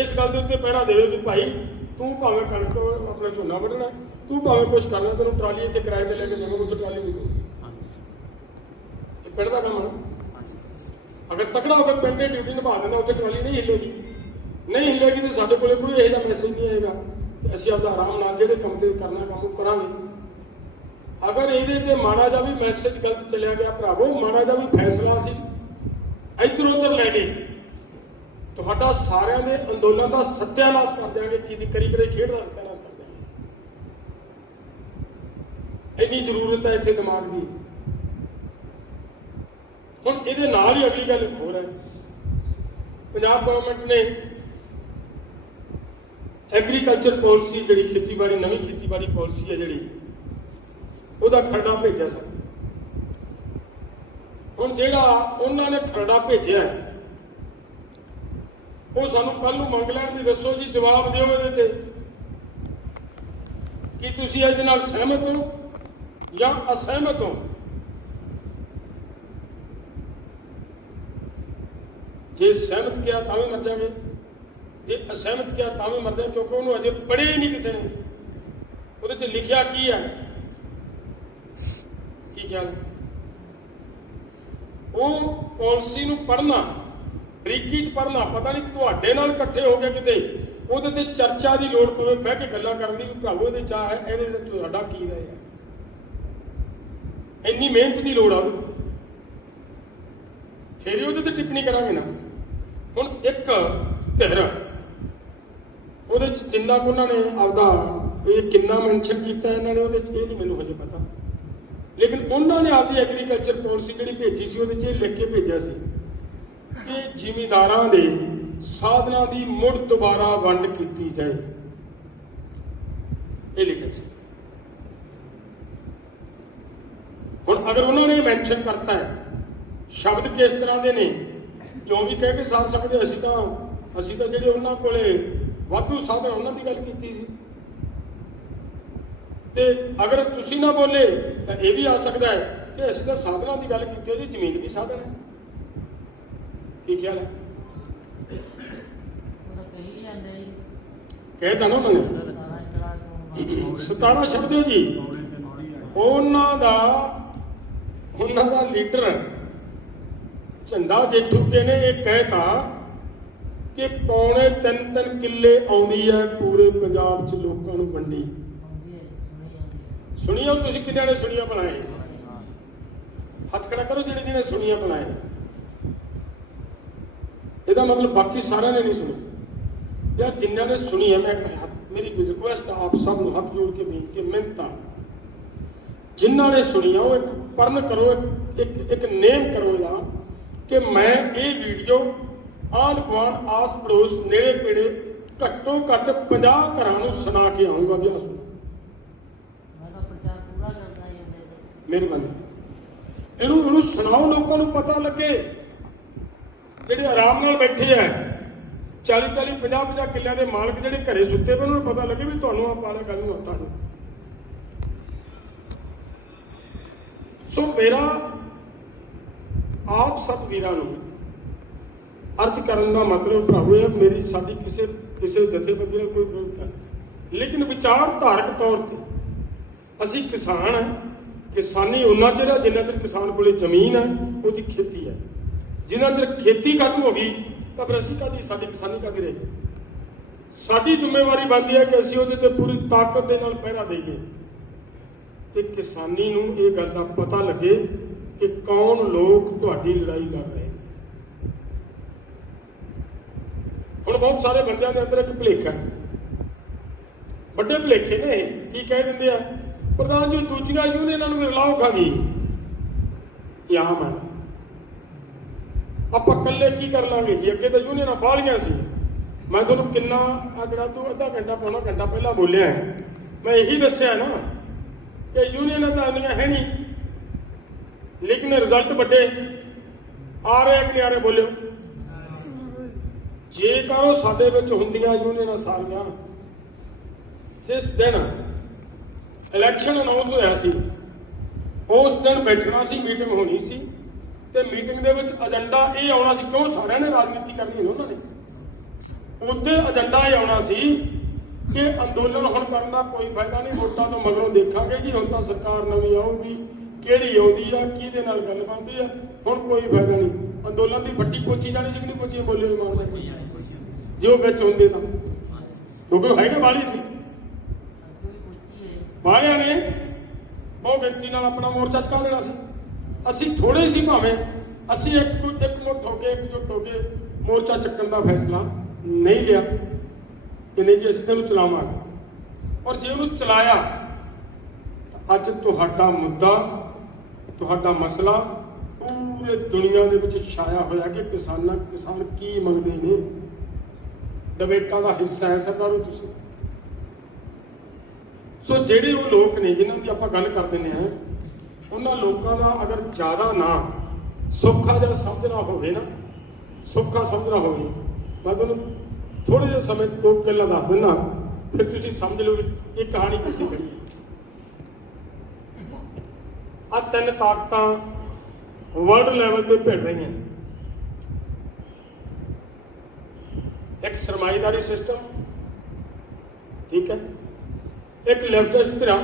ਇਸ ਗੱਲ ਦੇ ਉੱਤੇ ਪਹਿਰਾ ਦੇਵੇ ਵੀ ਭਾਈ, ਤੂੰ ਭਾਵੇਂ ਕਣਕ ਆਪਣਾ ਝੋਨਾ ਵੱਢਣਾ, ਤੂੰ ਭਾਵੇਂ ਕੁਝ ਕਰਨਾ, ਤੈਨੂੰ ਟਰਾਲੀ ਇੱਥੇ ਕਿਰਾਏ ਤੇ ਲੈ ਕੇ ਜਾਵਾਂਗੇ ਉੱਥੇ ਟਰਾਲੀ ਨਹੀਂ ਤੂੰ ਪਿੰਡ ਦਾ ਕੰਮ ਹੈ ਨਾ। ਅਗਰ ਤਕੜਾ ਹੋ ਕੇ ਪਿੰਡ ਦੀ ਡਿਊਟੀ ਨਿਭਾ ਦਿੰਦਾ ਉੱਥੇ ਟਰਾਲੀ ਨਹੀਂ ਹਿੱਲੇਗੀ। ਨਹੀਂ ਹਿੱਲੇਗੀ ਤੇ ਸਾਡੇ ਕੋਲੇ ਕੋਈ ਇਹੋ ਜਿਹਾ ਮੈਸੇਜ ਨਹੀਂ ਆਏਗਾ ਤੇ ਅਸੀਂ ਆਪਦਾ ਆਰਾਮ ਨਾਲ ਜਿਹੜੇ ਕੰਮ ਤੇ ਕਰਨਾ ਕੰਮ ਉਹ ਕਰਾਂਗੇ। ਅਗਰ ਇਹਦੇ ਤੇ ਮਾੜਾ ਜਿਹਾ ਵੀ ਮੈਸੇਜ ਗਲਤ ਚਲਿਆ ਗਿਆ, ਭਰਾਵੋ, ਮਾੜਾ ਜਿਹਾ ਵੀ ਫੈਸਲਾ ਸੀ ਇੱਧਰ ਉੱਧਰ ਲੈ ਗਏ ਤੁਹਾਡਾ ਸਾਰਿਆਂ ਦੇ ਅੰਦੋਲਨ ਦਾ ਸੱਤਿਆਨਾਸ਼ ਕਰ ਦਿਆਂਗੇ ਕੀ ਕਰੀ ਕਰੀ ਖੇਡ ਦਾ ਸੱਤਿਆਨਾਸ਼ ਕਰ ਦਿਆਂਗੇ। ਇੰਨੀ ਜ਼ਰੂਰਤ ਹੈ ਇੱਥੇ ਦਿਮਾਗ ਦੀ। ਹੁਣ ਇਹਦੇ ਨਾਲ ਹੀ ਅਗਲੀ ਗੱਲ ਹੋਰ ਹੈ। ਪੰਜਾਬ ਗਵਰਨਮੈਂਟ ਨੇ ਐਗਰੀਕਲਚਰ ਪਾਲਿਸੀ ਜਿਹੜੀ ਖੇਤੀਬਾੜੀ ਨਵੀਂ ਖੇਤੀਬਾੜੀ ਪਾਲਿਸੀ ਹੈ ਜਿਹੜੀ ਉਹਦਾ ਖਰੜਾ ਭੇਜਿਆ ਸਰ। ਹੁਣ ਜਿਹੜਾ ਉਹਨਾਂ ਨੇ ਖਰੜਾ ਭੇਜਿਆ ਹੈ, ਉਹ ਸਾਨੂੰ ਕੱਲ ਨੂੰ ਮੰਗ ਲੈਣ ਵੀ ਦੱਸੋ ਜੀ, ਜਵਾਬ ਦਿਓ ਇਹਦੇ ਤੇ। ਕਿ ਤੁਸੀਂ ਇਸ ਨਾਲ ਸਹਿਮਤ ਹੋ ਜਾਂ ਅਸਹਿਮਤ ਹੋ? ਜੇ ਸਹਿਮਤ ਕਿਹਾ ਤਾਂ ਵੀ ਮਰ ਜਾਗੇ ਜੇ ਅਸਹਿਮਤ ਕਿਹਾ ਤਾਂ ਵੀ ਮਰ ਜਾਵੇ ਕਿਉਂਕਿ ਉਹਨੂੰ ਅਜੇ ਪੜ੍ਹੇ ਹੀ ਨਹੀਂ ਕਿਸੇ ਨੇ। ਉਹਦੇ 'ਚ ਲਿਖਿਆ ਕੀ ਹੈ? ਕੀ ਖਿਆਲ ਉਹ ਪਾਲਿਸੀ ਨੂੰ ਪੜ੍ਹਨਾ ਬਰੀਕੀ 'ਚ ਪੜ੍ਹਨਾ, ਪਤਾ ਨਹੀਂ ਤੁਹਾਡੇ ਨਾਲ ਇਕੱਠੇ ਹੋ ਕੇ ਕਿਤੇ ਉਹਦੇ ਤੇ ਚਰਚਾ ਦੀ ਲੋੜ ਪਵੇ, ਬਹਿ ਕੇ ਗੱਲਾਂ ਕਰਨ ਦੀ, ਵੀ ਭਰਾਵੋ ਇਹਦੇ ਚਾਹ ਹੈ, ਇਹਦੇ ਤੇ ਤੁਹਾਡਾ ਕੀ ਰਾਏ ਹੈ? ਇੰਨੀ ਮਿਹਨਤ ਦੀ ਲੋੜ ਆ ਉਹਦੇ ਤੇ। ਫਿਰ ਹੀ ਉਹਦੇ ਤੇ ਟਿੱਪਣੀ ਕਰਾਂਗੇ ਨਾ। ਹੁਣ ਇੱਕ ਧਿਰ, ਉਹਦੇ ਚ ਜਿੰਨਾ ਕੁ ਉਹਨਾਂ ਨੇ ਆਪਦਾ ਇਹ ਕਿੰਨਾ ਮੈਂਸ਼ਨ ਕੀਤਾ ਇਹਨਾਂ ਨੇ, ਉਹਦੇ ਚ ਇਹ ਨਹੀਂ ਮੈਨੂੰ ਹਜੇ ਪਤਾ। ਲੇਕਿਨ ਉਹਨਾਂ ਨੇ ਆਪਦੀ ਐਗਰੀਕਲਚਰ ਪਾਲਿਸੀ ਜਿਹੜੀ ਭੇਜੀ ਸੀ, ਉਹਦੇ ਚ ਇਹ ਲਿਖ ਕੇ ਭੇਜਿਆ ਸੀ। ਕਿ ਜ਼ਿਮੀਂਦਾਰਾਂ ਦੇ ਸਾਧਨਾਂ ਦੀ ਮੁੜ ਦੁਬਾਰਾ ਵੰਡ ਕੀਤੀ ਜਾਏ। ਇਹ ਲਿਖਿਆ ਸੀ। ਹੁਣ ਅਗਰ ਉਹਨਾਂ ਨੇ ਮੈਂਸ਼ਨ ਕਰਤਾ ਹੈ, ਸ਼ਬਦ ਕਿਸ ਤਰ੍ਹਾਂ ਦੇ ਨੇ, ਕਿਉਂ ਵੀ ਕਹਿ ਕੇ ਸਾਧ ਸਕਦੇ ਅਸੀਂ ਤਾਂ ਅਸੀਂ ਤਾਂ ਜਿਹੜੇ ਉਹਨਾਂ ਕੋਲੇ ਵਾਧੂ ਸਾਧਨ ਉਹਨਾਂ ਦੀ ਗੱਲ ਕੀਤੀ ਸੀ। ਤੇ ਅਗਰ ਤੁਸੀਂ ਨਾ ਬੋਲੇ, ਤਾਂ ਇਹ ਵੀ ਆ ਸਕਦਾ ਹੈ ਕਿ ਅਸੀਂ ਤਾਂ ਸਾਧਨਾਂ ਦੀ ਗੱਲ ਕੀਤੀ ਉਹਦੀ ਜ਼ਮੀਨ ਵੀ ਸਾਧਨ ਹੈ। ਕੀ ਖਿਆਲ ਹੈ? ਉਹਦਾ ਕਹਿ ਤਾ ਨਾ ਉਹਨਾਂ 17 ਸ਼ਬਦ ਹੈ ਜੀ? ਉਹਨਾਂ ਦਾ ਉਹਨਾਂ ਦਾ ਲੀਡਰ ਝੰਡਾ ਜੇਠੂ ਕੇ ਨੇ, ਇਹ ਕਹਿਤਾ ਕਿ ਪੌਣੇ ਤਿੰਨ ਤਿੰਨ ਕਿੱਲੇ ਆਉਂਦੀ ਹੈ ਪੂਰੇ ਪੰਜਾਬ 'ਚ ਲੋਕਾਂ ਨੂੰ ਵੰਡੀ। ਆਉਂਦੀ ਤੁਸੀਂ ਕਿੰਨਿਆਂ ਨੇ ਸੁਣੀਆਂ ਬਣਾਏ? ਹੱਥ ਖੜਾ ਕਰੋ ਜਿਹੜੇ ਜਿਹਨੇ ਸੁਣੀਆਂ ਬਣਾਏ। ਇਹਦਾ ਮਤਲਬ ਬਾਕੀ ਸਾਰਿਆਂ ਨੇ ਨਹੀਂ ਸੁਣੀ ਯਾਰ ਜਿਨ੍ਹਾਂ ਨੇ ਸੁਣੀ ਹੈ ਮੈਂ ਮੇਰੀ ਰਿਕੁਐਸਟ ਆਪ ਸਭ ਨੂੰ ਹੱਥ ਜੋੜ ਕੇ ਬੇਨਤੀ ਆ ਜਿਨ੍ਹਾਂ ਨੇ ਸੁਣੀਆਂ ਉਹ ਇੱਕ ਪਰਨ ਕਰੋ ਇੱਕ ਇੱਕ ਇੱਕ ਨੇਮ ਕਰੋ ਇਹਦਾ ਕਿ ਮੈਂ ਇਹ ਵੀਡੀਓ ਆਂਢ ਗੁਆਂਢ ਆਸ ਪੜੋਸ ਨੇੜੇ ਤੇੜੇ ਘੱਟੋ ਘੱਟ 50 ਘਰਾਂ ਨੂੰ ਸੁਣਾ ਕੇ ਆਉਂਗਾ ਵੀ ਆ ਸੁਣੋ। ਮੈਂ ਤਾਂ ਪ੍ਰਚਾਰ ਪੂਰਾ ਕਰਦਾ ਹੀ ਹੁੰਦੇ ਤੇ। ਮਿਹਰਬਾਨੀ। ਇਹਨੂੰ ਇਹਨੂੰ ਸੁਣਾਓ ਲੋਕਾਂ ਨੂੰ ਪਤਾ ਲੱਗੇ। ਜਿਹੜੇ ਆਰਾਮ ਨਾਲ ਬੈਠੇ ਆ 40 40 50 50 ਕਿੱਲਿਆਂ ਦੇ ਮਾਲਕ ਜਿਹੜੇ ਘਰੇ ਸੁੱਤੇ ਪਏ ਉਹਨਾਂ ਨੂੰ ਪਤਾ ਲੱਗੇ ਵੀ ਤੁਹਾਨੂੰ ਆ ਪਾਣਾ ਗੱਲ ਨੂੰ ਹੱਥਾਂ ਨੂੰ। ਸੋ ਮੇਰਾ ਆਪ ਸਭ ਵੀਰਾਂ ਨੂੰ ਅਰਜ਼ ਕਰਨ ਦਾ ਮਤਲਬ ਭਰਾਵੋ ਇਹ ਮੇਰੀ ਸਾਡੀ ਕਿਸੇ ਕਿਸੇ ਜਥੇਬੰਦੀ ਨਾਲ ਕੋਈ ਵਿਰੋਧਤਾ ਨਹੀਂ। ਲੇਕਿਨ ਵਿਚਾਰਧਾਰਕ ਤੌਰ ਤੇ ਅਸੀਂ ਕਿਸਾਨ ਹਾਂ, ਕਿਸਾਨੀ ਉਹਨਾਂ ਚਿਰ ਹੈ ਜਿੰਨਾ ਚਿਰ ਕਿਸਾਨ ਕੋਲੇ ਜ਼ਮੀਨ ਹੈ, ਉਹਦੀ ਖੇਤੀ ਹੈ। ਜਿੰਨਾ ਚਿਰ ਖੇਤੀ ਖਤਮ ਹੋ ਗਈ, ਤਾਂ ਫਿਰ ਅਸੀਂ ਕਾਦੀ ਸਾਡੀ ਕਿਸਾਨੀ ਕਾਦੀ ਰਹੇਗੀ ਸਾਡੀ ਜ਼ਿੰਮੇਵਾਰੀ ਬਣਦੀ ਹੈ ਕਿ ਅਸੀਂ ਉਹਦੇ ਤੇ ਪੂਰੀ ਤਾਕਤ ਦੇ ਨਾਲ ਪਹਿਰਾ ਦੇਈਏ। ਤੇ ਕਿਸਾਨੀ ਨੂੰ ਇਹ ਗੱਲ ਦਾ ਪਤਾ ਲੱਗੇ ਕਿ ਕੌਣ ਲੋਕ ਤੁਹਾਡੀ ਲੜਾਈ ਲੜ ਰਹੇ ਨੇ। ਹੁਣ ਬਹੁਤ ਸਾਰੇ ਬੰਦਿਆਂ ਦੇ ਅੰਦਰ ਇੱਕ ਭੁਲੇਖਾ ਹੈ। ਵੱਡੇ ਭੁਲੇਖੇ ਨੇ ਕੀ ਕਹਿ ਦਿੰਦੇ ਆ? ਪ੍ਰਧਾਨ ਜੀ, ਦੂਜੀਆਂ ਯੂਨੀਅਨਾਂ ਨੂੰ ਵੀ ਰਲਾਓ ਖਾ ਇਹ ਆਮ ਹੈ। ਆਪਾਂ ਇਕੱਲੇ ਕੀ ਕਰ ਲਾਂਗੇ? ਜੀ ਅੱਗੇ ਤਾਂ ਯੂਨੀਅਨਾਂ ਬਾਹਲੀਆਂ ਸੀ। ਮੈਂ ਤੁਹਾਨੂੰ ਕਿੰਨਾ ਆ ਜਿਹੜਾ ਤੂੰ ਅੱਧਾ ਘੰਟਾ ਪੌਣਾ ਘੰਟਾ ਪਹਿਲਾਂ ਬੋਲਿਆ ਹੈ। ਮੈਂ ਇਹੀ ਦੱਸਿਆ ਨਾ ਕਿ ਯੂਨੀਅਨਾਂ ਤਾਂ ਆਉਂਦੀਆਂ ਹੈ ਨਹੀਂ। ਲੇਕਿਨ ਰਿਜ਼ਲਟ ਵੱਡੇ। ਆ ਰਹੇ ਕਿ ਆ ਰਹੇ ਬੋਲਿਓ? ਜੇਕਰ ਉਹ ਸਾਡੇ ਵਿੱਚ ਹੁੰਦੀਆਂ ਯੂਨੀਅਨਾਂ ਸਾਰੀਆਂ, ਜਿਸ ਦਿਨ ਇਲੈਕਸ਼ਨ ਅਨਾਉਂਸ ਹੋਇਆ ਸੀ, ਉਸ ਦਿਨ ਬੈਠਣਾ ਸੀ ਮੀਟਿੰਗ ਹੋਣੀ ਸੀ। ਤੇ ਮੀਟਿੰਗ ਦੇ ਵਿੱਚ ਏਜੰਡਾ ਇਹ ਆਉਣਾ ਸੀ, ਕਿਉਂ ਸਾਰਿਆਂ ਨੇ ਰਾਜਨੀਤੀ ਕਰਨੀ ਹੈ ਉਹਨਾਂ ਨੇ? ਉਹਦੇ ਏਜੰਡਾ ਇਹ ਆਉਣਾ ਸੀ ਕਿ ਅੰਦੋਲਨ ਹੁਣ ਕਰਨ ਦਾ ਕੋਈ ਫਾਇਦਾ ਨਹੀਂ, ਵੋਟਾਂ ਤੋਂ ਮਗਰੋਂ ਦੇਖਾਂਗੇ ਜੀ, ਹੁਣ ਤਾਂ ਸਰਕਾਰ ਨਵੀਂ ਆਊਗੀ, ਕਿਹੜੀ ਆਉਂਦੀ ਆ, ਕਿਹਦੇ ਨਾਲ ਗੱਲ ਬਣਦੀ ਆ, ਹੁਣ ਕੋਈ ਫਾਇਦਾ ਨਹੀਂ। ਅੰਦੋਲਨ ਦੀ ਫੱਟੀ ਪੋਚੀ ਜਾਣੀ ਸੀ ਕਿ ਨਹੀਂ ਪੋਚੀ ਬੋਲੇ ਇਮਾਨਦਾਰ ਜੇ ਉਹ ਵਿੱਚ ਹੁੰਦੇ ਤਾਂ। ਕਿਉਂਕਿ ਹੈਗੇ ਵਾਲੀ ਸੀ। ਅੱਗੇ ਨੇ ਬਹੁਤ ਵਿਅਕਤੀ ਨਾਲ ਆਪਣਾ ਮੋਰਚਾ ਚਕਾ ਦੇਣਾ ਸੀ। ਅਸੀਂ ਥੋੜੇ ਸੀ ਭਾਵੇਂ, ਅਸੀਂ ਇੱਕ ਇੱਕ ਮੁੱਠ ਹੋ ਕੇ ਇੱਕ ਜੁੱਟ ਹੋ ਕੇ ਮੋਰਚਾ ਚੱਕਣ ਦਾ ਫੈਸਲਾ ਨਹੀਂ ਲਿਆ। ਕਿ ਨਹੀਂ ਜੀ ਅਸੀਂ ਤੈਨੂੰ ਚਲਾਵਾਂਗੇ। ਔਰ ਜੇ ਉਹਨੂੰ ਚਲਾਇਆ, ਤਾਂ ਅੱਜ ਤੁਹਾਡਾ ਮੁੱਦਾ, ਤੁਹਾਡਾ ਮਸਲਾ ਪੂਰੇ ਦੁਨੀਆ ਦੇ ਵਿੱਚ ਛਾਇਆ ਹੋਇਆ ਕਿ ਕਿਸਾਨਾਂ, ਕਿਸਾਨ ਕੀ ਮੰਗਦੇ ਨੇ। ਡਿਬੇਟਾਂ ਦਾ ਹਿੱਸਾ ਹੈ ਸਰਕਾਰੋ ਤੁਸੀਂ। ਸੋ ਜਿਹੜੇ ਉਹ ਲੋਕ ਨੇ, ਜਿਨ੍ਹਾਂ ਦੀ ਆਪਾਂ ਗੱਲ ਕਰ ਦਿੰਦੇ ਹਾਂ ਉਹਨਾਂ ਲੋਕਾਂ ਦਾ ਅਗਰ ਜ਼ਿਆਦਾ ਨਾ ਸੌਖਾ ਜਿਹਾ ਸਮਝਣਾ ਹੋਵੇ ਨਾ, ਸੌਖਾ ਸਮਝਣਾ ਹੋਵੇ, ਮੈਂ ਤੁਹਾਨੂੰ ਥੋੜੇ ਜਿਹੇ ਸਮੇਂ 'ਚ ਦੋ ਗੱਲਾਂ ਦੱਸ ਦਿੰਦਾ, ਫਿਰ ਤੁਸੀਂ ਸਮਝ ਲਓ ਇਹ ਕਹਾਣੀ ਕਿੱਥੇ ਖੜੀ ਹੈ। ਆ ਤਿੰਨ ਤਾਕਤਾਂ ਵਰਲਡ ਲੈਵਲ ਤੇ ਭਿੜ ਰਹੀਆਂ। ਇੱਕ ਸਰਮਾਏਦਾਰੀ ਸਿਸਟਮ ਠੀਕ ਹੈ, ਇੱਕ ਲੈਫਟਿਸਟ ਧਿਰਾਂ।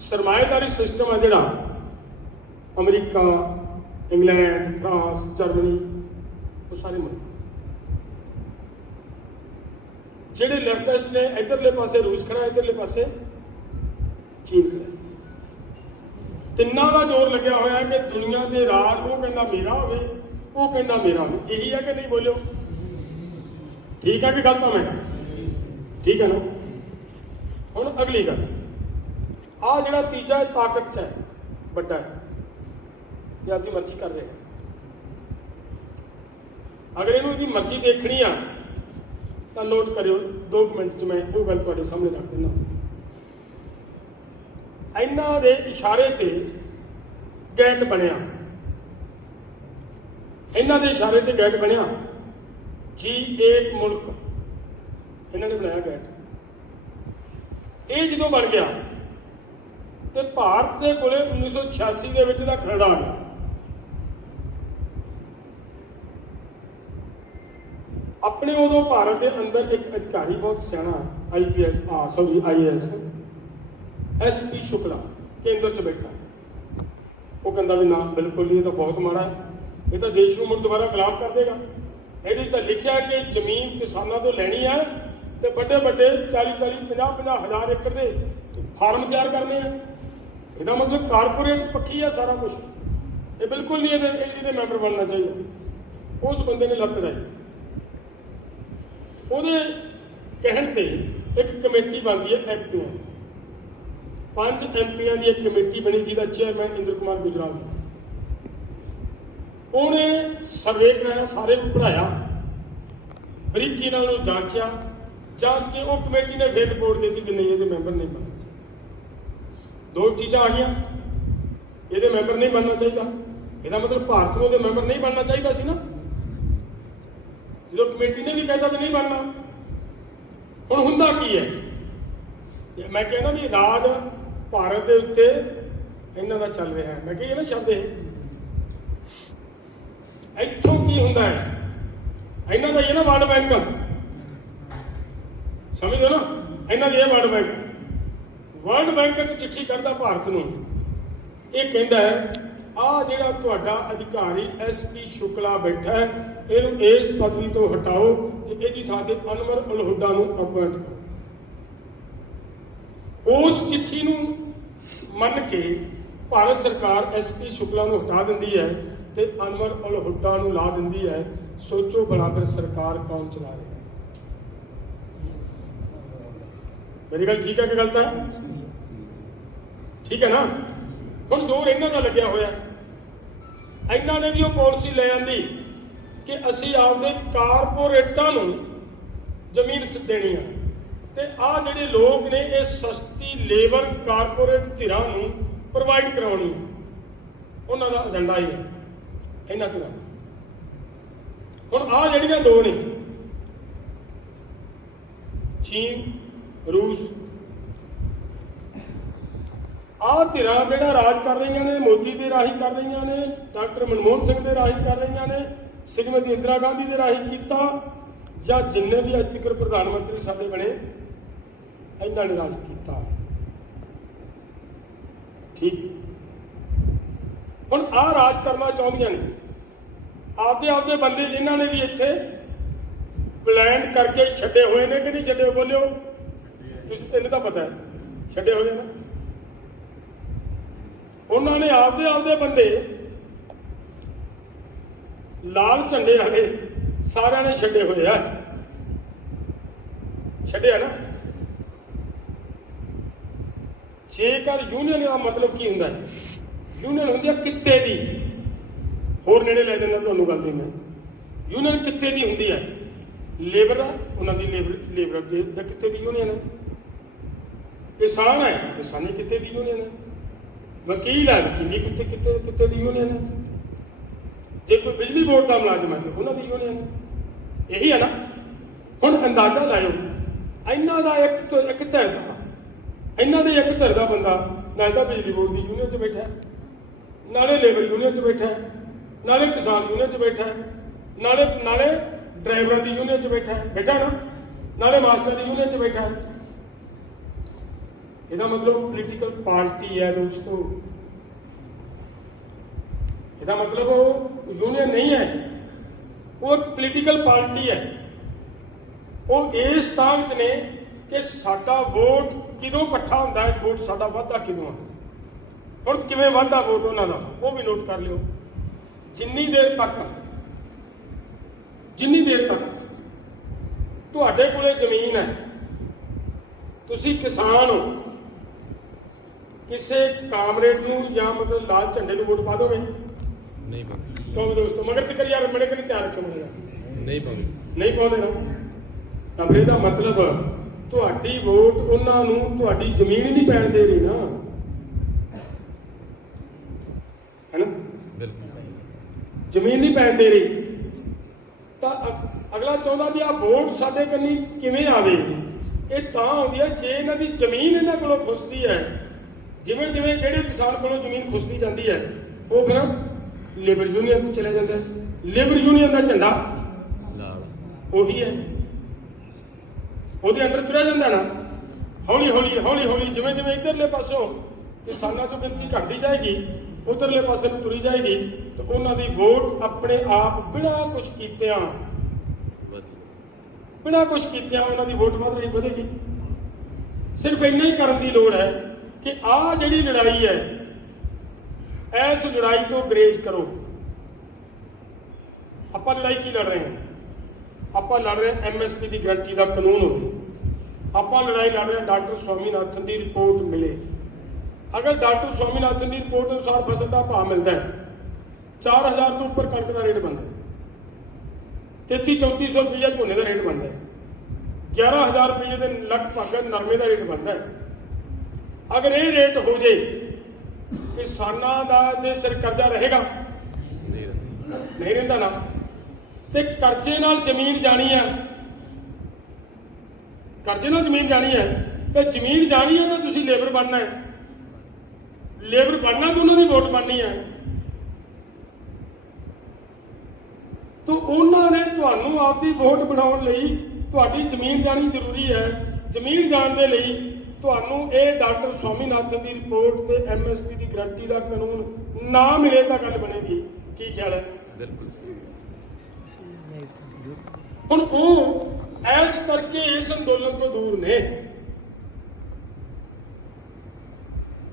ਸਰਮਾਏਦਾਰੀ ਸਿਸਟਮ ਆ ਜਿਹੜਾ, ਅਮਰੀਕਾ, ਇੰਗਲੈਂਡ, ਫਰਾਂਸ, ਜਰਮਨੀ, ਉਹ ਸਾਰੇ ਮੁਲਕ। ਜਿਹੜੇ ਲੈਫਟਿਸਟ ਨੇ, ਇਧਰਲੇ ਪਾਸੇ ਰੂਸ ਖੜਾ, ਇਧਰਲੇ ਪਾਸੇ ਚੀਨ ਖੜਾ। ਤਿੰਨਾਂ ਦਾ ਜ਼ੋਰ ਲੱਗਿਆ ਹੋਇਆ ਹੈ ਕਿ ਦੁਨੀਆ ਦੇ ਰਾਜ, ਉਹ ਕਹਿੰਦਾ ਮੇਰਾ ਹੋਵੇ, ਉਹ ਕਹਿੰਦਾ ਮੇਰਾ ਹੋਵੇ। ਇਹੀ ਹੈ ਕਿ ਨਹੀਂ ਬੋਲਿਓ? ਠੀਕ ਹੈ ਕਿ ਗਲਤ ਆ ਮੈਂ? ਠੀਕ ਹੈ ਨਾ? ਹੁਣ ਅਗਲੀ ਗੱਲ। ਆ ਜਿਹੜਾ ਤੀਜਾ ਹੈ ਤਾਕਤ ਚ ਹੈ, ਵੱਡਾ ਹੈ। ਇਹ ਆਪਦੀ ਮਰਜ਼ੀ ਕਰ ਰਿਹਾ ਅਗਰ ਇਹਨੂੰ ਇਹਦੀ ਮਰਜ਼ੀ ਦੇਖਣੀ ਆ, ਤਾਂ ਨੋਟ ਕਰਿਓ 2 ਮਿੰਟ ਚ ਮੈਂ ਉਹ ਗੱਲ ਤੁਹਾਡੇ ਸਾਹਮਣੇ ਰੱਖ ਦਿੰਦਾ ਇਹਨਾਂ ਦੇ ਇਸ਼ਾਰੇ ਤੇ ਗੈਟ ਬਣਿਆ। ਇਹਨਾਂ ਦੇ ਇਸ਼ਾਰੇ ਤੇ ਗੈਟ ਬਣਿਆ। ਜੀ G8 ਮੁਲਕ। ਇਹਨਾਂ ਨੇ ਬਣਾਇਆ ਗੈਟ। ਇਹ ਜਦੋਂ ਬਣ ਗਿਆ ਤੇ ਭਾਰਤ ਦੇ ਕੋਲੇ 1986 ਦੇ ਵਿੱਚ ਦਾ ਖਰੜਾ ਆ ਗਿਆ ਆਪਣੇ ਉਦੋਂ ਭਾਰਤ ਦੇ ਅੰਦਰ ਇੱਕ ਅਧਿਕਾਰੀ ਬਹੁਤ ਸਿਆਣਾ ਆਈਪੀਐਸ ਆ ਸੌਰੀ ਆਈਐਸ ਐਸਪੀ ਸ਼ੁਕਲਾ, ਕੇਂਦਰ ਚ ਬੈਠਾ। ਉਹ ਕਹਿੰਦਾ ਵੀ ਨਾ, ਬਿਲਕੁਲ ਨਹੀਂ, ਇਹ ਤਾਂ ਬਹੁਤ ਮਾੜਾ ਹੈ। ਇਹ ਤਾਂ ਦੇਸ਼ ਨੂੰ ਮੁੜ ਦੁਬਾਰਾ ਗੁਲਾਮ ਕਰ ਦੇਗਾ। ਇਹਦੇ 'ਚ ਤਾਂ ਲਿਖਿਆ ਕਿ ਜ਼ਮੀਨ ਕਿਸਾਨਾਂ ਤੋਂ ਲੈਣੀ ਹੈ ਤੇ ਵੱਡੇ ਵੱਡੇ 40 40 50 50 ਹਜ਼ਾਰ ਏਕੜ ਦੇ ਫਾਰਮ ਤਿਆਰ ਕਰਨੇ ਆ। ਇਹਦਾ ਮਤਲਬ ਕਾਰਪੋਰੇਟ ਪੱਖੀ ਹੈ ਸਾਰਾ ਕੁਝ ਇਹ ਬਿਲਕੁਲ ਨਹੀਂ ਇਹਦੇ ਇਹਦੇ ਮੈਂਬਰ ਬਣਨਾ ਚਾਹੀਦਾ। ਉਸ ਬੰਦੇ ਨੇ ਲੱਤ ਲਾਈ। ਉਹਦੇ ਕਹਿਣ ਤੇ ਇੱਕ ਕਮੇਟੀ ਬਣਦੀ ਹੈ ਐਮਪੀਆਂ ਦੀ ਪੰਜ ਐਮਪੀਆਂ ਦੀ ਇੱਕ ਕਮੇਟੀ ਬਣੀ, ਜਿਹਦਾ ਚੇਅਰਮੈਨ ਇੰਦਰ ਕੁਮਾਰ ਗੁਜਰਾਲ। ਉਹਨੇ ਸਰਵੇ ਕਰਾਇਆ, ਸਾਰੇ ਨੂੰ ਪੜਾਇਆ ਬਰੀਕੀ ਨਾਲ ਉਹ ਜਾਂਚਿਆ। ਜਾਂਚ ਕੇ ਉਹ ਕਮੇਟੀ ਨੇ ਫਿਰ ਰਿਪੋਰਟ ਦਿੱਤੀ ਕਿ ਨਹੀਂ, ਇਹਦੇ ਮੈਂਬਰ ਨਹੀਂ ਬਣਨਾ। ਦੋ ਚੀਜ਼ਾਂ ਆ ਗਈਆਂ। ਇਹਦੇ ਮੈਂਬਰ ਨਹੀਂ ਬਣਨਾ ਚਾਹੀਦਾ। ਇਹਦਾ ਮਤਲਬ ਭਾਰਤ ਨੂੰ ਉਹਦੇ ਮੈਂਬਰ ਨਹੀਂ ਬਣਨਾ ਚਾਹੀਦਾ ਸੀ ਨਾ। ਜਦੋਂ ਕਮੇਟੀ ਨੇ ਵੀ ਕਹਿਤਾ ਕਿ ਨਹੀਂ ਬਣਨਾ। ਹੁਣ ਹੁੰਦਾ ਕੀ ਹੈ? ਇਹ ਮੈਂ ਕਹਿੰਦਾ ਵੀ ਰਾਜ ਭਾਰਤ ਦੇ ਉੱਤੇ ਇਹਨਾਂ ਦਾ ਚੱਲ ਰਿਹਾ ਹੈ। ਮੈਂ ਕਹੀ ਨਾ ਸ਼ਬਦ ਇਹ। ਇੱਥੋਂ ਕੀ ਹੁੰਦਾ ਹੈ? ਇਹਨਾਂ ਦਾ ਇਹ ਨਾ ਵਰਲਡ ਬੈਂਕ। ਸਮਝਦੇ ਹੋ ਨਾ? ਇਹਨਾਂ ਦੀ ਇਹ ਵਰਡ ਬੈਂਕ। ਵਰਲਡ ਬੈਂਕ ਇੱਕ ਚਿੱਠੀ ਕਰਦਾ ਭਾਰਤ ਨੂੰ। ਇਹ ਕਹਿੰਦਾ ਹੈ, ਆ ਜਿਹੜਾ ਤੁਹਾਡਾ ਅਧਿਕਾਰੀ ਐਸਪੀ ਸ਼ੁਕਲਾ ਬੈਠਾ ਹੈ, ਇਹਨੂੰ ਇਸ ਪਦਵੀ ਤੋਂ ਹਟਾਓ ਤੇ ਇਹਦੀ ਥਾਂ ਤੇ ਅਨਵਰ ਉਲ ਨੂੰ ਅਪਾਇੰਟ ਕਰੋ। ਉਸ ਚਿੱਠੀ ਨੂੰ ਮੰਨ ਕੇ ਭਾਰਤ ਸਰਕਾਰ ਐਸਪੀ ਸ਼ੁਕਲਾ ਨੂੰ ਹਟਾ ਦਿੰਦੀ ਹੈ ਤੇ ਅਨਵਰ ਅਲਹੁੱਡਾ ਨੂੰ ਲਾ ਦਿੰਦੀ ਹੈ। ਸੋਚੋ ਭਲਾ ਫਿਰ ਸਰਕਾਰ ਕੌਣ ਚਲਾ ਰਹੀ ਹੈ। ਮੇਰੀ ਗੱਲ ਠੀਕ ਹੈ ਕਿ ਗਲਤ ਹੈ? ਠੀਕ ਹੈ ਨਾ? ਹੁਣ ਜ਼ੋਰ ਇਹਨਾਂ ਦਾ ਲੱਗਿਆ ਹੋਇਆ। ਇਹਨਾਂ ਨੇ ਵੀ ਉਹ ਪਾਲਿਸੀ ਲੈ ਆਂਦੀ ਕਿ ਅਸੀਂ ਆਪਦੇ ਕਾਰਪੋਰੇਟਾਂ ਨੂੰ ਜ਼ਮੀਨ ਦੇਣੀ ਆ। ਤੇ ਆ ਜਿਹੜੇ ਲੋਕ ਨੇ, ਇਹ ਸਸਤੀ ਲੇਬਰ ਕਾਰਪੋਰੇਟ ਧਿਰਾਂ ਨੂੰ ਪ੍ਰੋਵਾਈਡ ਕਰਾਉਣੀ ਉਹਨਾਂ ਦਾ ਏਜੰਡਾ ਹੀ ਹੈ ਇਹਨਾਂ ਧਿਰਾਂ ਹੁਣ ਆ ਜਿਹੜੀਆਂ ਦੋ ਨੇ, ਚੀਨ, ਰੂਸ ਆਹ ਧਿਰਾਂ ਜਿਹੜਾ ਰਾਜ ਕਰ ਰਹੀਆਂ ਨੇ, ਮੋਦੀ ਦੇ ਰਾਹੀਂ ਕਰ ਰਹੀਆਂ ਨੇ, ਡਾਕਟਰ ਮਨਮੋਹਨ ਸਿੰਘ ਦੇ ਰਾਹੀਂ ਕਰ ਰਹੀਆਂ ਨੇ, ਸ਼੍ਰੀਮਤੀ ਇੰਦਰਾ ਗਾਂਧੀ ਦੇ ਰਾਹੀਂ ਕੀਤਾ, ਜਾਂ ਜਿੰਨੇ ਵੀ ਅੱਜ ਤੱਕ ਪ੍ਰਧਾਨ ਮੰਤਰੀ ਸਾਡੇ ਬਣੇ, ਇਹਨਾਂ ਨੇ ਰਾਜ ਕੀਤਾ। ਠੀਕ। ਹੁਣ ਆਹ ਰਾਜ ਕਰਨਾ ਚਾਹੁੰਦੀਆਂ ਨੇ। ਆਪਦੇ ਆਪਦੇ ਬੰਦੇ ਜਿਨ੍ਹਾਂ ਨੇ ਵੀ ਇੱਥੇ ਪਲਾਨ ਕਰਕੇ ਛੱਡੇ ਹੋਏ ਨੇ ਕਿ ਨਹੀਂ ਛੱਡੇ ਬੋਲਿਓ। ਤੁਸੀਂ, ਤੈਨੂੰ ਤਾਂ ਪਤਾ ਹੈ, ਛੱਡੇ ਹੋਏ ਨਾ। ਉਹਨਾਂ ਨੇ ਆਪਦੇ ਆਪਦੇ ਬੰਦੇ ਲਾਲ ਝੰਡੇ ਵਾਲੇ ਸਾਰਿਆਂ ਨੇ ਛੱਡੇ ਹੋਏ ਆ। ਛੱਡਿਆ ਨਾ? ਜੇਕਰ ਯੂਨੀਅਨ ਦਾ ਮਤਲਬ ਕੀ ਹੁੰਦਾ ਹੈ? ਯੂਨੀਅਨ ਹੁੰਦੀ ਹੈ ਕਿੱਤੇ ਦੀ। ਹੋਰ ਨੇੜੇ ਲੈ ਦਿੰਦਾ ਤੁਹਾਨੂੰ ਗੱਲ ਦੀ ਮੈਂ। ਯੂਨੀਅਨ ਕਿੱਤੇ ਦੀ ਹੁੰਦੀ ਹੈ? ਲੇਬਰ ਆ, ਉਹਨਾਂ ਦੀ ਲੇਬਰ ਲੇਬਰ ਦੇ ਕਿੱਤੇ ਦੀ ਯੂਨੀਅਨ ਹੈ। ਕਿਸਾਨ ਹੈ, ਕਿਸਾਨੀ ਕਿੱਤੇ ਦੀ ਯੂਨੀਅਨ ਹੈ। ਵਕੀਲ ਹੈ ਵਕੀਲੀ ਕਿੱਤੇ ਕਿੱਤੇ ਕਿੱਤੇ ਦੀ ਯੂਨੀਅਨ ਹੈ? ਜੇ ਕੋਈ ਬਿਜਲੀ ਬੋਰਡ ਦਾ ਮੁਲਾਜ਼ਮ ਹੈ ਤੇ ਉਹਨਾਂ ਦੀ ਯੂਨੀਅਨ ਹੈ। ਇਹੀ ਹੈ ਨਾ? ਹੁਣ ਅੰਦਾਜ਼ਾ ਲਾਇਓ। ਇਹਨਾਂ ਦਾ ਇੱਕ ਤੋਂ ਇੱਕ ਧਿਰ ਦਾ। ਇਹਨਾਂ ਦੇ ਇੱਕ ਧਿਰ ਦਾ ਬੰਦਾ ਨਾਲੇ ਤਾਂ ਬਿਜਲੀ ਬੋਰਡ ਦੀ ਯੂਨੀਅਨ 'ਚ ਬੈਠਾ ਨਾਲੇ ਲੇਬਰ ਯੂਨੀਅਨ 'ਚ ਬੈਠਾ ਨਾਲੇ ਕਿਸਾਨ ਯੂਨੀਅਨ 'ਚ ਬੈਠਾ ਨਾਲੇ ਨਾਲੇ ਡਰਾਈਵਰਾਂ ਦੀ ਯੂਨੀਅਨ 'ਚ ਬੈਠਾ ਹੈ, ਬੈਠਾ ਨਾ? ਨਾਲੇ ਮਾਸਟਰ ਦੀ ਯੂਨੀਅਨ 'ਚ ਬੈਠਾ ਇਹਦਾ ਮਤਲਬ ਪੋਲੀਟੀਕਲ ਪਾਰਟੀ ਹੈ ਦੋਸਤੋ। ਇਹਦਾ ਮਤਲਬ ਉਹ ਯੂਨੀਅਨ ਨਹੀਂ ਹੈ। ਉਹ ਇੱਕ ਪੋਲੀਟੀਕਲ ਪਾਰਟੀ ਹੈ। ਉਹ ਇਸ ਤਾਕਤ ਨੇ ਕਿ ਸਾਡਾ ਵੋਟ ਕਿਦੋਂ ਇਕੱਠਾ ਹੁੰਦਾ ਹੈ ਵੋਟ ਸਾਡਾ ਵਾਧਾ ਕਿਦੋਂ ਆ। ਹੁਣ ਕਿਵੇਂ ਵਾਧਾ ਵੋਟ ਉਹਨਾਂ ਦਾ, ਉਹ ਵੀ ਨੋਟ ਕਰ ਲਿਓ। ਜਿੰਨੀ ਦੇਰ ਤੱਕ, ਜਿੰਨੀ ਦੇਰ ਤੱਕ ਤੁਹਾਡੇ ਕੋਲੇ ਜ਼ਮੀਨ ਹੈ, ਤੁਸੀਂ ਕਿਸਾਨ ਹੋ ਕਿਸੇ ਕਾਮਰੇਡ ਨੂੰ ਜਾਂ ਮਤਲਬ ਲਾਲ ਝੰਡੇ ਨੂੰ ਵੋਟ ਪਾ ਦੋਗੇ ਨਹੀਂ ਪਾਉਂਦੇ। ਕਹੋ ਦੋਸਤੋ ਮਗਰ ਤੇ ਯਾਰ ਮੇਰੇ ਕੋਲ ਤਿਆਰ ਮੇਰੇ। ਨਹੀਂ ਪਾਉਂਦੇ। ਨਹੀਂ ਪਾਉਂਦੇ ਨਾ। ਤਾਂ ਫਿਰ ਇਹਦਾ ਮਤਲਬ ਤੁਹਾਡੀ ਵੋਟ ਉਹਨਾਂ ਨੂੰ ਤੁਹਾਡੀ ਜ਼ਮੀਨ ਨਹੀਂ ਪੈਣ ਦੇ ਰਹੀ ਨਾ। ਹੈਨਾ? ਬਿਲਕੁਲ। ਜ਼ਮੀਨ ਨਹੀਂ ਪੈਣ ਦੇ ਰਹੀ। ਤਾਂ ਅਗਲਾ ਚਾਹੁੰਦਾ ਵੀ ਆ ਵੋਟ ਸਾਡੇ ਕੰਨੀ ਕਿਵੇਂ ਆਵੇ ਇਹ? ਤਾਂ ਆਉਂਦੀ ਹੈ ਜੇ ਇਹਨਾਂ ਦੀ ਜ਼ਮੀਨ ਇਹਨਾਂ ਕੋਲੋਂ ਖੁੱਸਦੀ ਹੈ ਜਿਵੇਂ ਜਿਵੇਂ ਜਿਹੜੇ ਕਿਸਾਨ ਕੋਲੋਂ ਜ਼ਮੀਨ ਖੁੱਸਦੀ ਜਾਂਦੀ ਹੈ, ਉਹ ਫਿਰ ਲੇਬਰ ਯੂਨੀਅਨ 'ਚ ਚਲੇ ਜਾਂਦਾ ਹੈ। ਲੇਬਰ ਯੂਨੀਅਨ ਦਾ ਝੰਡਾ ਉਹੀ ਹੈ। ਉਹਦੇ ਅੰਡਰ ਤੁਰਿਆ ਜਾਂਦਾ ਨਾ, ਹੌਲੀ ਹੌਲੀ ਹੌਲੀ ਹੌਲੀ, ਜਿਵੇਂ ਜਿਵੇਂ ਇਧਰਲੇ ਪਾਸੋਂ ਕਿਸਾਨਾਂ ਤੋਂ ਗਿਣਤੀ ਘਟਦੀ ਜਾਏਗੀ, ਉਧਰਲੇ ਪਾਸੇ ਨੂੰ ਤੁਰੀ ਜਾਏਗੀ, ਤੇ ਉਹਨਾਂ ਦੀ ਵੋਟ ਆਪਣੇ ਆਪ ਬਿਨਾਂ ਕੁਝ ਕੀਤਿਆਂ, ਬਿਨਾਂ ਕੁਝ ਕੀਤਿਆਂ ਉਹਨਾਂ ਦੀ ਵੋਟ ਵਧ ਰਹੀ ਵਧੇਗੀ। ਸਿਰਫ ਇੰਨਾ ਹੀ ਕਰਨ ਦੀ ਲੋੜ ਹੈ ਕਿ ਆਹ ਜਿਹੜੀ ਲੜਾਈ ਹੈ ਐਸ ਲੜਾਈ ਤੋਂ ਗਰੇਜ ਕਰੋ। ਆਪਾਂ ਲੜਾਈ ਕੀ ਲੜ ਰਹੇ ਹਾਂ? ਆਪਾਂ ਲੜ ਰਹੇ ਹਾਂ ਐਮਐਸਪੀ ਦੀ ਗਰੰਟੀ ਦਾ ਕਾਨੂੰਨ ਹੋਵੇ। ਆਪਾਂ ਲੜਾਈ ਲੜ ਰਹੇ ਹਾਂ ਡਾਕਟਰ ਸਵਾਮੀਨਾਥਨ ਦੀ ਰਿਪੋਰਟ ਮਿਲੇ। ਅਗਰ ਡਾਕਟਰ ਸਵਾਮੀਨਾਥਨ ਦੀ ਰਿਪੋਰਟ ਅਨੁਸਾਰ ਫਸਲ ਦਾ ਭਾਅ ਮਿਲਦਾ ਹੈ 4000 ਤੋਂ ਉੱਪਰ ਕਣਕ ਦਾ ਰੇਟ ਬਣਦਾ ਹੈ। 33 3400 ਰੁਪਏ ਝੋਨੇ ਦਾ ਰੇਟ ਬਣਦਾ ਹੈ। 11000 ਰੁਪਏ ਦੇ ਲਗਭਗ ਨਰਮੇ ਦਾ ਰੇਟ ਬਣਦਾ ਹੈ। ਅਗਰ ਇਹ ਰੇਟ ਹੋ ਜੇ ਕਿਸਾਨਾਂ ਦਾ ਦੇ ਸਿਰ ਕਰਜ਼ਾ ਰਹੇਗਾ, ਨਹੀਂ ਰਹਿੰਦਾ ਨਾ। ਤੇ ਕਰਜ਼ੇ ਨਾਲ ਜ਼ਮੀਨ ਜਾਣੀ ਹੈ, ਕਰਜ਼ੇ ਨਾਲ ਜ਼ਮੀਨ ਜਾਣੀ ਹੈ, ਤੇ ਜ਼ਮੀਨ ਜਾਣੀ ਹੈ ਤਾਂ ਤੁਸੀਂ ਲੇਬਰ ਬਣਨਾ ਹੈ। ਲੇਬਰ ਬਣਨਾ ਤਾਂ ਉਹਨਾਂ ਦੀ ਵੋਟ ਬਣਨੀ ਹੈ। ਤੋ ਉਹਨਾਂ ਨੇ ਤੁਹਾਨੂੰ ਆਪਦੀ ਵੋਟ ਬਣਾਉਣ ਲਈ ਤੁਹਾਡੀ ਜ਼ਮੀਨ ਜਾਣੀ ਜ਼ਰੂਰੀ ਹੈ। ਜ਼ਮੀਨ ਜਾਣ ਦੇ ਲਈ ਤੁਹਾਨੂੰ ਇਹ ਡਾਕਟਰ ਸਵਾਮੀਨਾਥਨ ਦੀ ਰਿਪੋਰਟ ਤੇ ਐਮਐਸਪੀ ਦੀ ਗਰੰਟੀ ਦਾ ਕਾਨੂੰਨ ਨਾ ਮਿਲੇ ਤਾਂ ਗੱਲ ਬਣੇਗੀ। ਕੀ ਖਿਆਲ ਹੈ? ਬਿਲਕੁਲ। ਹੁਣ ਉਹ ਐਸ ਕਰਕੇ ਇਸ ਅੰਦੋਲਨ ਤੋਂ ਦੂਰ ਨੇ।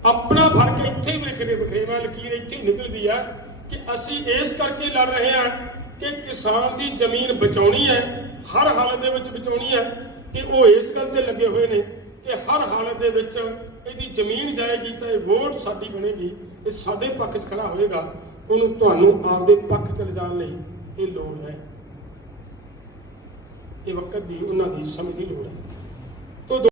ਆਪਣਾ ਫ਼ਰਕ ਇੱਥੇ ਹੀ ਵਿਖਰੇ ਵਖਰੇਵਾ ਲਕੀਰ ਇੱਥੇ ਨਿਕਲਦੀ ਆ ਕਿ ਅਸੀਂ ਇਸ ਕਰਕੇ ਲੜ ਰਹੇ ਹਾਂ ਕਿ ਕਿਸਾਨ ਦੀ ਜ਼ਮੀਨ ਬਚਾਉਣੀ ਹੈ ਹਰ ਹਾਲਤ ਦੇ ਵਿੱਚ ਬਚਾਉਣੀ ਹੈ ਤੇ ਉਹ ਇਸ ਗੱਲ ਤੇ ਲੱਗੇ ਹੋਏ ਨੇ ਕਿ ਹਰ ਹਾਲਤ ਦੇ ਵਿੱਚ ਇਹਦੀ ਜ਼ਮੀਨ ਜਾਏਗੀ ਤਾਂ ਇਹ ਵੋਟ ਸਾਡੀ ਬਣੇਗੀ, ਇਹ ਸਾਡੇ ਪੱਖ 'ਚ ਖੜਾ ਹੋਏਗਾ, ਉਹਨੂੰ ਤੁਹਾਨੂੰ ਆਪਦੇ ਪੱਖ 'ਚ ਲਿਜਾਣ ਲਈ ਇਹ ਲੋੜ ਹੈ। ਇਹ ਵਕਤ ਦੀ, ਉਹਨਾਂ ਦੀ ਸਮਝ ਦੀ ਲੋੜ ਹੈ।